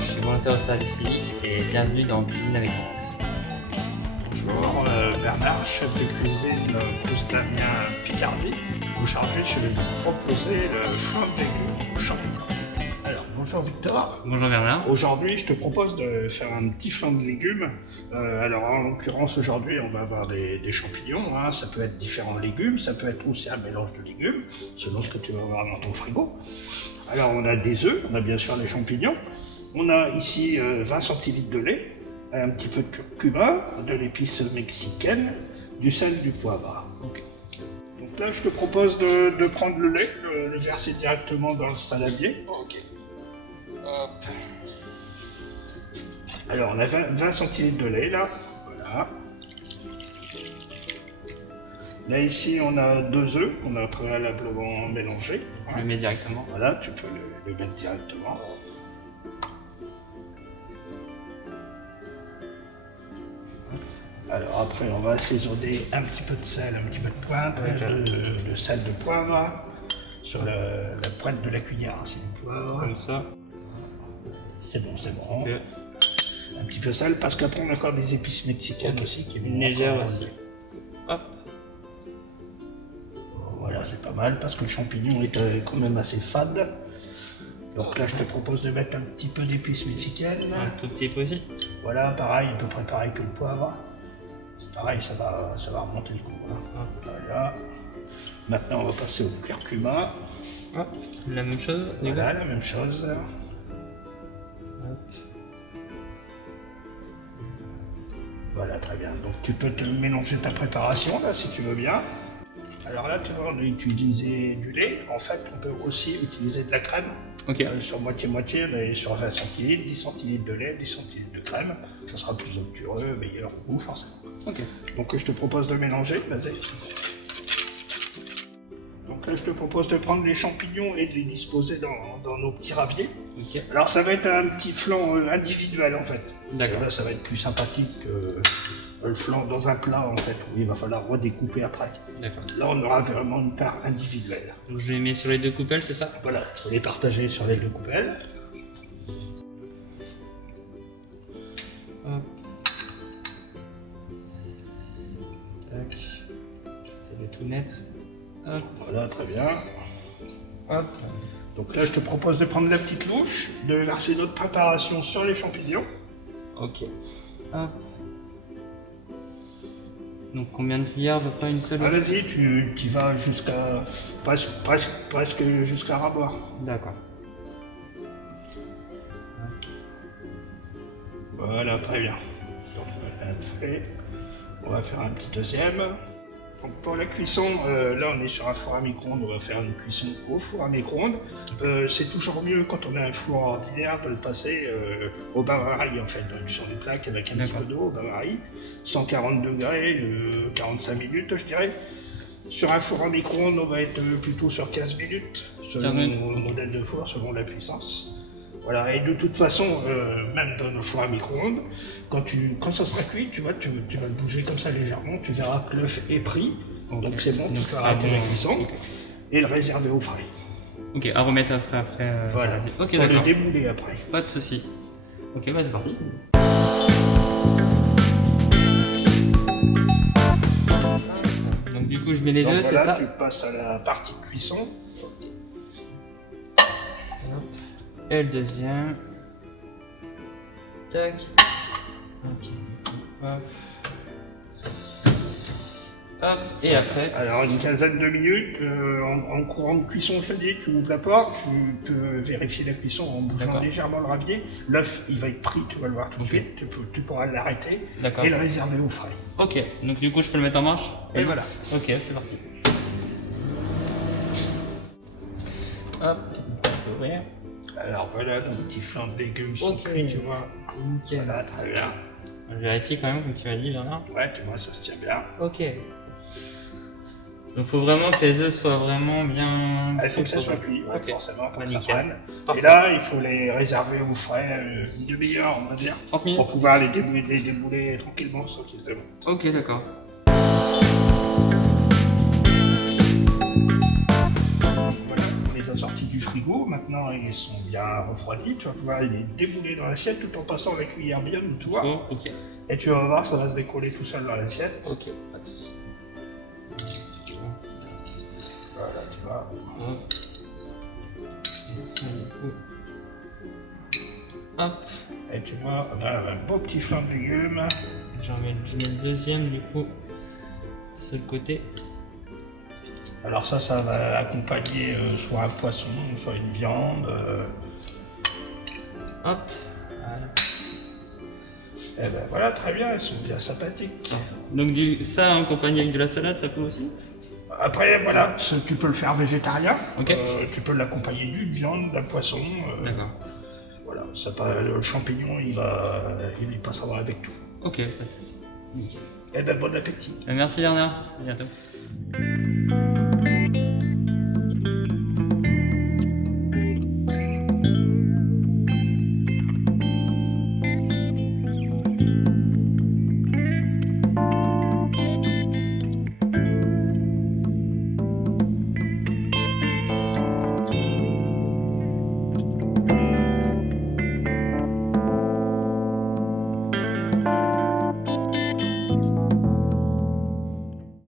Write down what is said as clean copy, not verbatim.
je suis volontaire au service civique et bienvenue dans Cuisine avec Max. Bonjour, Bernard, chef de cuisine Coustamien Picardie. Aujourd'hui, je vais vous proposer le flan de légumes aux champignons. Alors, bonjour Victor. Bonjour Bernard. Aujourd'hui, je te propose de faire un petit flan de légumes. Alors, en l'occurrence, aujourd'hui, on va avoir des champignons. Hein. Ça peut être différents légumes, ça peut être aussi un mélange de légumes, selon ce que tu vas avoir dans ton frigo. Alors, on a des œufs, on a bien sûr les champignons. On a ici 20 centilitres de lait, un petit peu de curcuma, de l'épice mexicaine, du sel, du poivre. Ok. Donc là, je te propose de prendre le lait, le verser directement dans le saladier. Ok. Hop. Alors, on a 20 centilitres de lait, là. Voilà. Là, ici, on a 2 œufs qu'on a préalablement mélangés. Je le mets directement. Voilà, tu peux le mettre directement. Alors après, on va assaisonner un petit peu de sel, un petit peu de poivre, de sel de poivre sur la pointe de la cuillère, c'est du poivre. Comme ça. C'est bon, c'est bon. Okay. Un petit peu de sel, parce qu'après on a encore des épices mexicaines aussi qui une légère aussi. Hop. Voilà, c'est pas mal, parce que le champignon est quand même assez fade. Donc là, je te propose de mettre un petit peu d'épices mexicaines. Un tout petit peu aussi. Voilà, pareil, à peu près pareil que le poivre. C'est pareil, ça va remonter le goût. Hein. Voilà. Maintenant, on va passer au curcuma. Hop. La même chose. Voilà, la même chose. Voilà, très bien. Donc tu peux te mélanger ta préparation, là, si tu veux bien. Alors là, tu vois, on a utilisé du lait. En fait, on peut aussi utiliser de la crème. Ok. Sur moitié-moitié, mais sur 20 centilitres, 10 centilitres de lait, 10 centilitres de crème. Ça sera plus onctueux, meilleur goût, forcément. Ok. Donc je te propose de mélanger, vas-y. Donc là, je te propose de prendre les champignons et de les disposer dans nos petits raviers. Ok. Alors ça va être un petit flan individuel, en fait. D'accord. Ça va être plus sympathique que le flan dans un plat, en fait, où il va falloir redécouper après. D'accord. Là, on aura vraiment une part individuelle. Donc je les mets sur les deux coupelles, c'est ça? Voilà, il faut les partager sur les 2 coupelles. Hop. Tac. C'est de tout net. Hop. Voilà, très bien. Hop. Donc là, je te propose de prendre la petite louche, de verser notre préparation sur les champignons. Ok. Hop. Donc combien de cuillères à peu près, une seule? Ah, vas-y, tu vas jusqu'à presque jusqu'à raboire. D'accord. Voilà, très bien. Donc voilà, fait. On va faire un petit deuxième. Donc pour la cuisson, là on est sur un four à micro-ondes, on va faire une cuisson au four à micro-ondes. C'est toujours mieux quand on a un four ordinaire de le passer au bain-marie en fait, donc sur une plaque avec un petit peu d'eau au bain-marie, 140 degrés, 45 minutes je dirais. Sur un four à micro-ondes, on va être plutôt sur 15 minutes, selon le modèle de four, selon la puissance. Voilà, et de toute façon, même dans nos fours à micro-ondes, quand ça sera cuit, tu vas le bouger comme ça légèrement, tu verras que l'œuf est pris, donc c'est bon, tu peux arrêter la cuisson et le réserver au frais. Ok, à remettre après. Voilà, ok, pour le d'accord. débouler après. Pas de soucis. Ok, bah c'est parti. Donc du coup, je mets les Donc deux, c'est voilà, ça? tu passes à la partie cuisson. Et le deuxième. Tac. Ok. Hop. Hop. Et après. Alors une quinzaine de minutes, en courant de cuisson, je te dis, tu ouvres la porte, tu peux vérifier la cuisson en bougeant légèrement le ravier. L'œuf, il va être pris, tu vas le voir tout de suite, tu pourras l'arrêter et le réserver au frais. Ok, donc du coup, je peux le mettre en marche? Et voilà. Ok, c'est parti. Hop. On peut ouvrir. Alors voilà, nos petits flancs de légumes sont cuits, tu vois. Nickel. Voilà, très bien. Je vérifie quand même, comme tu m'as dit, Bernard. Ouais, tu vois, ça se tient bien. Ok. Donc il faut vraiment que les œufs soient vraiment bien... Il faut que ça soit cuit, ouais, forcément, pour que ça nickel. prenne. Et là, il faut les réserver au frais une demi-heure, on va dire, 30 minutes. pour pouvoir les débouler tranquillement sans qu'ils se démontent. Ok, d'accord. Voilà, on les as sortis du frigo. Maintenant, ils sont bien refroidis. Tu vas pouvoir les débouler dans l'assiette tout en passant la cuillère bien autour. Bon, ok. Et tu vas voir, ça va se décoller tout seul dans l'assiette. Ok, pas de soucis. Voilà, tu vois. Hop. Hop. Et tu vois, on a un beau petit flanc de légumes. Je mets le deuxième du coup. C'est le côté. Alors ça va accompagner soit un poisson, soit une viande. Hop. Voilà. Et ben voilà, très bien, ils sont bien sympathiques. Donc ça accompagné avec de la salade, ça peut aussi. Après, voilà, tu peux le faire végétarien. Ok. Tu peux l'accompagner d'une viande, d'un poisson. D'accord. Voilà, le champignon, il passera avec tout. Ok, pas de soucis. Nickel. Et ben bon appétit. Merci Bernard, à bientôt.